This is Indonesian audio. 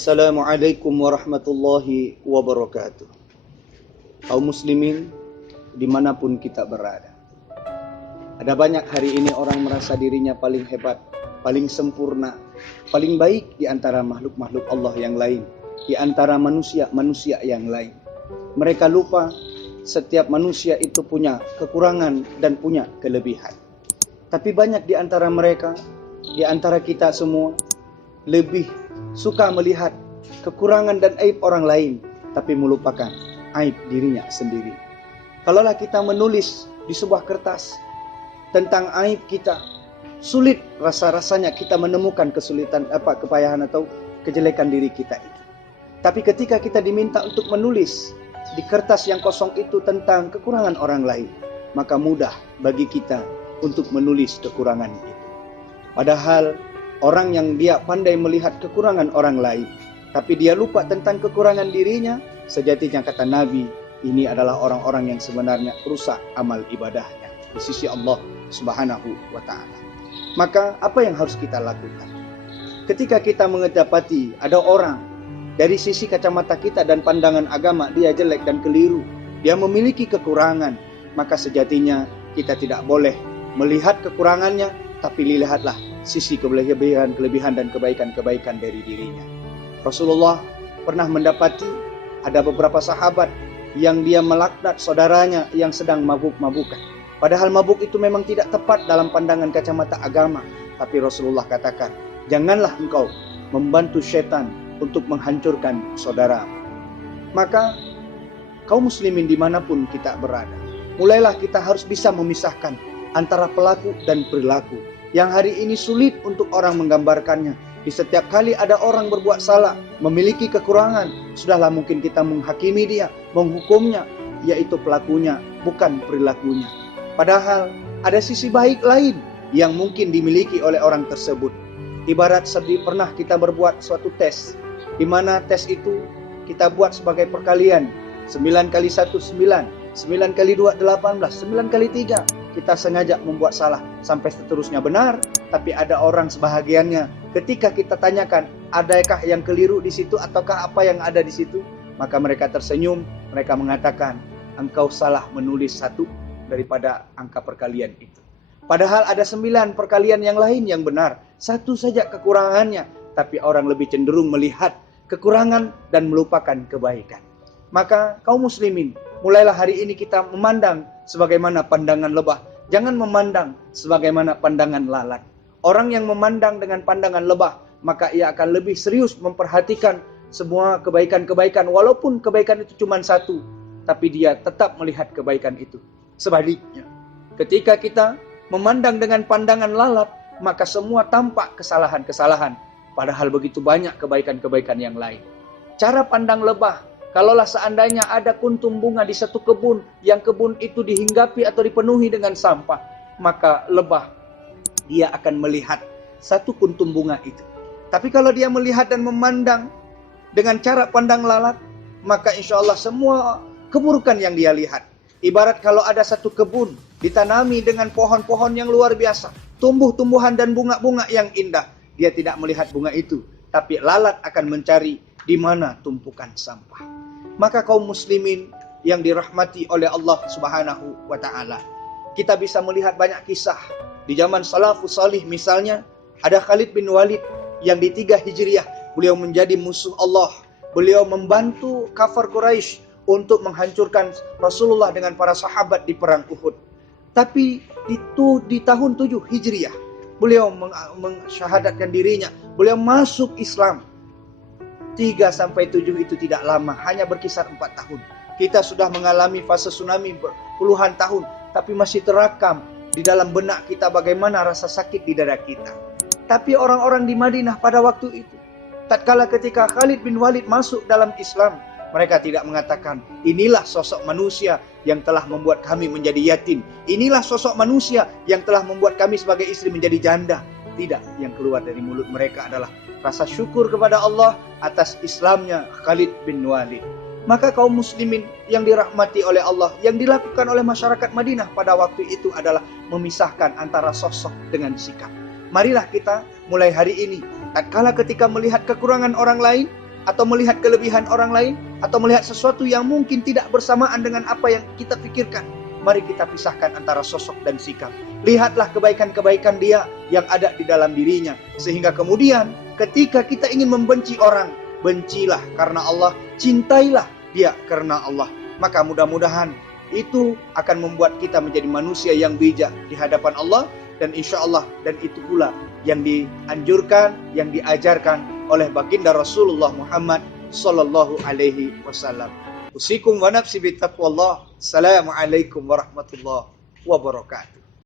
Assalamualaikum warahmatullahi wabarakatuh. Kaum muslimin dimanapun kita berada. Ada banyak hari ini orang merasa dirinya paling hebat, paling sempurna, paling baik di antara makhluk-makhluk Allah yang lain, di antara manusia-manusia yang lain. Mereka lupa setiap manusia itu punya kekurangan dan punya kelebihan. Tapi banyak di antara mereka, di antara kita semua, lebih suka melihat kekurangan dan aib orang lain, tapi melupakan aib dirinya sendiri. Kalaulah kita menulis di sebuah kertas tentang aib kita, sulit rasa-rasanya kita menemukan kesulitan kepayahan atau kejelekan diri kita itu. Tapi ketika kita diminta untuk menulis di kertas yang kosong itu tentang kekurangan orang lain, maka mudah bagi kita untuk menulis kekurangan itu. Padahal orang yang dia pandai melihat kekurangan orang lain, tapi dia lupa tentang kekurangan dirinya, sejatinya kata Nabi, ini adalah orang-orang yang sebenarnya rusak amal ibadahnya di sisi Allah Subhanahu wa ta'ala. Maka apa yang harus kita lakukan? Ketika kita mengedapati ada orang dari sisi kacamata kita dan pandangan agama dia jelek dan keliru, dia memiliki kekurangan, maka sejatinya kita tidak boleh melihat kekurangannya, tapi lihatlah sisi kelebihan dan kebaikan-kebaikan dari dirinya. Rasulullah pernah mendapati ada beberapa sahabat yang dia melaknat saudaranya yang sedang mabuk-mabukan. Padahal mabuk itu memang tidak tepat dalam pandangan kacamata agama. Tapi Rasulullah katakan, janganlah engkau membantu setan untuk menghancurkan saudara. Maka kaum muslimin dimanapun kita berada, mulailah kita harus bisa memisahkan antara pelaku dan perilaku yang hari ini sulit untuk orang menggambarkannya. Di setiap kali ada orang berbuat salah, memiliki kekurangan, sudahlah mungkin kita menghakimi dia, menghukumnya, yaitu pelakunya, bukan perilakunya. Padahal ada sisi baik lain yang mungkin dimiliki oleh orang tersebut. Ibarat pernah kita berbuat suatu tes, di mana tes itu kita buat sebagai perkalian, 9 kali 1 9, 9 kali 2 18, 9 kali 3. Kita sengaja membuat salah sampai seterusnya benar, tapi ada orang sebahagiannya ketika kita tanyakan adakah yang keliru di situ ataukah apa yang ada di situ, maka mereka tersenyum, mereka mengatakan engkau salah menulis satu daripada angka perkalian itu. Padahal ada 9 perkalian yang lain yang benar, satu saja kekurangannya, tapi orang lebih cenderung melihat kekurangan dan melupakan kebaikan. Maka kaum muslimin, mulailah hari ini kita memandang sebagaimana pandangan lebah, jangan memandang sebagaimana pandangan lalat. Orang yang memandang dengan pandangan lebah, maka ia akan lebih serius memperhatikan semua kebaikan-kebaikan, walaupun kebaikan itu cuma satu, tapi dia tetap melihat kebaikan itu. Sebaliknya, ketika kita memandang dengan pandangan lalat, maka semua tampak kesalahan-kesalahan, padahal begitu banyak kebaikan-kebaikan yang lain. Cara pandang lebah, kalaulah seandainya ada kuntum bunga di satu kebun, yang kebun itu dihinggapi atau dipenuhi dengan sampah, maka lebah dia akan melihat satu kuntum bunga itu. Tapi kalau dia melihat dan memandang dengan cara pandang lalat, maka insya Allah semua keburukan yang dia lihat. Ibarat kalau ada satu kebun ditanami dengan pohon-pohon yang luar biasa, tumbuh-tumbuhan dan bunga-bunga yang indah, dia tidak melihat bunga itu, tapi lalat akan mencari di mana tumpukan sampah. Maka kaum muslimin yang dirahmati oleh Allah Subhanahu wa ta'ala, kita bisa melihat banyak kisah. Di zaman salafus salih misalnya, ada Khalid bin Walid yang di 3 Hijriah, beliau menjadi musuh Allah. Beliau membantu kafir Quraisy untuk menghancurkan Rasulullah dengan para sahabat di perang Uhud. Tapi itu di tahun 7 Hijriah, beliau mensyahadatkan dirinya, beliau masuk Islam. 3-7 itu tidak lama, hanya berkisar 4 tahun. Kita sudah mengalami fase tsunami berpuluhan tahun, tapi masih terekam di dalam benak kita bagaimana rasa sakit di dada kita. Tapi orang-orang di Madinah pada waktu itu, tatkala ketika Khalid bin Walid masuk dalam Islam, mereka tidak mengatakan, inilah sosok manusia yang telah membuat kami menjadi yatim, inilah sosok manusia yang telah membuat kami sebagai istri menjadi janda. Tidak, yang keluar dari mulut mereka adalah rasa syukur kepada Allah atas Islamnya Khalid bin Walid. Maka kaum muslimin yang dirahmati oleh Allah, yang dilakukan oleh masyarakat Madinah pada waktu itu adalah memisahkan antara sosok dengan sikap. Marilah kita mulai hari ini, tatkala ketika melihat kekurangan orang lain, atau melihat kelebihan orang lain, atau melihat sesuatu yang mungkin tidak bersamaan dengan apa yang kita pikirkan, mari kita pisahkan antara sosok dan sikap. Lihatlah kebaikan-kebaikan dia yang ada di dalam dirinya. Sehingga kemudian ketika kita ingin membenci orang, bencilah karena Allah, cintailah dia karena Allah. Maka mudah-mudahan itu akan membuat kita menjadi manusia yang bijak di hadapan Allah. Dan insya Allah, dan itu pula yang dianjurkan, yang diajarkan oleh baginda Rasulullah Muhammad sallallahu alaihi wasallam. Usikum wa nafsi bittaqwallah. Assalamualaikum warahmatullahi wabarakatuh.